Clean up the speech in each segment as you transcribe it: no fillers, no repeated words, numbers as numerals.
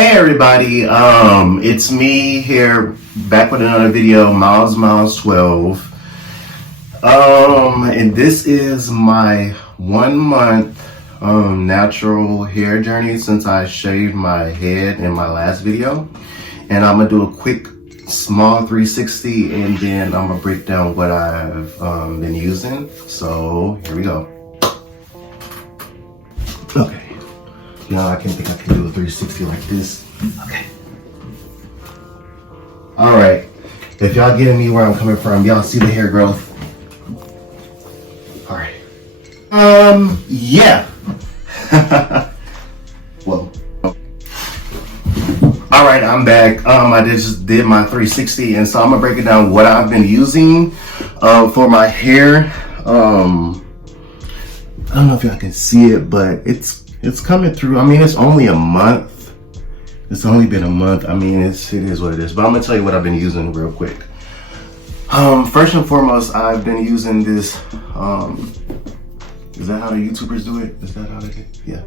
Hey everybody, it's me here back with another video, Miles 12. And this is my 1 month natural hair journey since I shaved my head in my last video. And I'm gonna do a quick small 360 and then I'm gonna break down what I've been using. So here we go. Okay. No, I can't think I can do a 360 like this. Okay. All right. If y'all getting me where I'm coming from, y'all see the hair growth. All right. Yeah. Whoa. All right, I'm back. I just did my 360, and so I'm gonna break it down what I've been using for my hair. I don't know if y'all can see it, but it's coming through. I mean, it's only a month. It's only been a month. I mean, it is what it is. But I'm gonna tell you what I've been using real quick. First and foremost, I've been using this. Is that how the YouTubers do it? Is that how they do it? Yeah.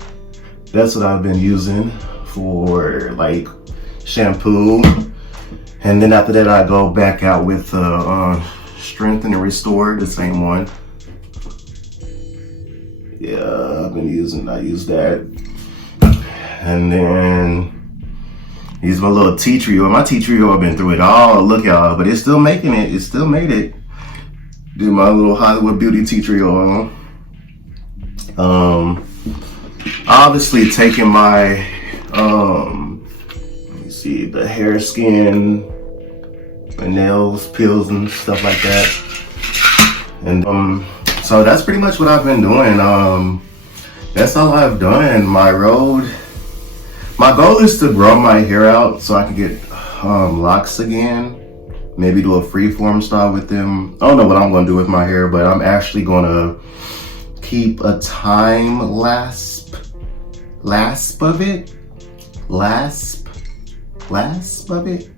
That's what I've been using for like shampoo. And then after that, I go back out with Strengthen and Restore, the same one. Yeah, I use that. And then use my little tea tree oil. My tea tree oil, I've been through it all. Look y'all, but it's still making it. It still made it. Do my little Hollywood Beauty tea tree oil. Obviously taking my, let me see, the hair, skin, my nails, peels and stuff like that. And so that's pretty much what I've been doing. That's all I've done. My goal is to grow my hair out so I can get locks again. Maybe do a freeform style with them. I don't know what I'm gonna do with my hair, but I'm actually gonna keep a time lasp of it. Lasp of it.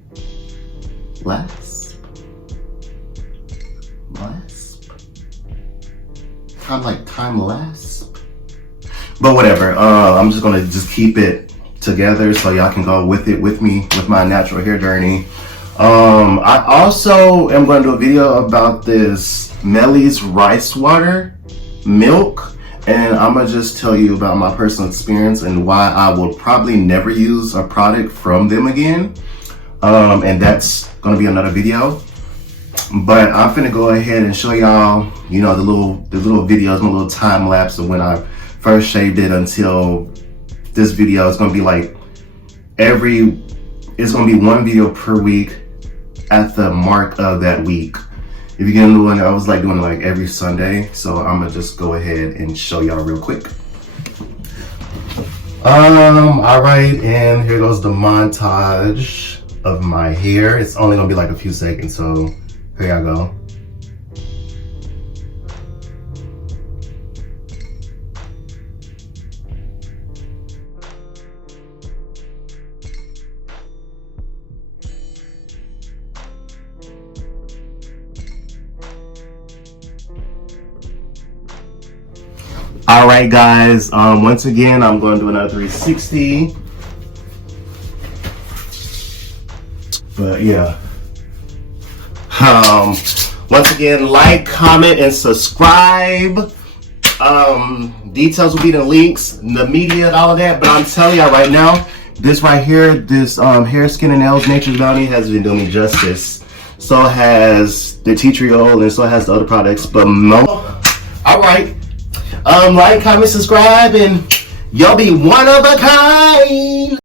Kind of like time lapse, but whatever. I'm just gonna keep it together so y'all can go with it with me with my natural hair journey. I also am going to do a video about this Melly's rice water milk, and I'm gonna just tell you about my personal experience and why I will probably never use a product from them again. And that's gonna be another video. But I'm finna go ahead and show y'all, you know, the little videos, my little time lapse of when I first shaved it until this video. It's gonna be like it's gonna be one video per week at the mark of that week. If you get into one, I was like doing it like every Sunday. So I'm gonna just go ahead and show y'all real quick. All right, and here goes the montage of my hair. It's only gonna be like a few seconds, so here y'all go. All right, guys. Once again, I'm going to do another 360. But yeah. Once again, like, comment, and subscribe. Details will be in the links, the media, and all of that. But I'm telling y'all right now, this right here, this hair, skin, and nails Nature's Bounty has been doing me justice. So has the tea tree oil, and so has the other products. But all right. Like, comment, subscribe, and y'all be one of a kind.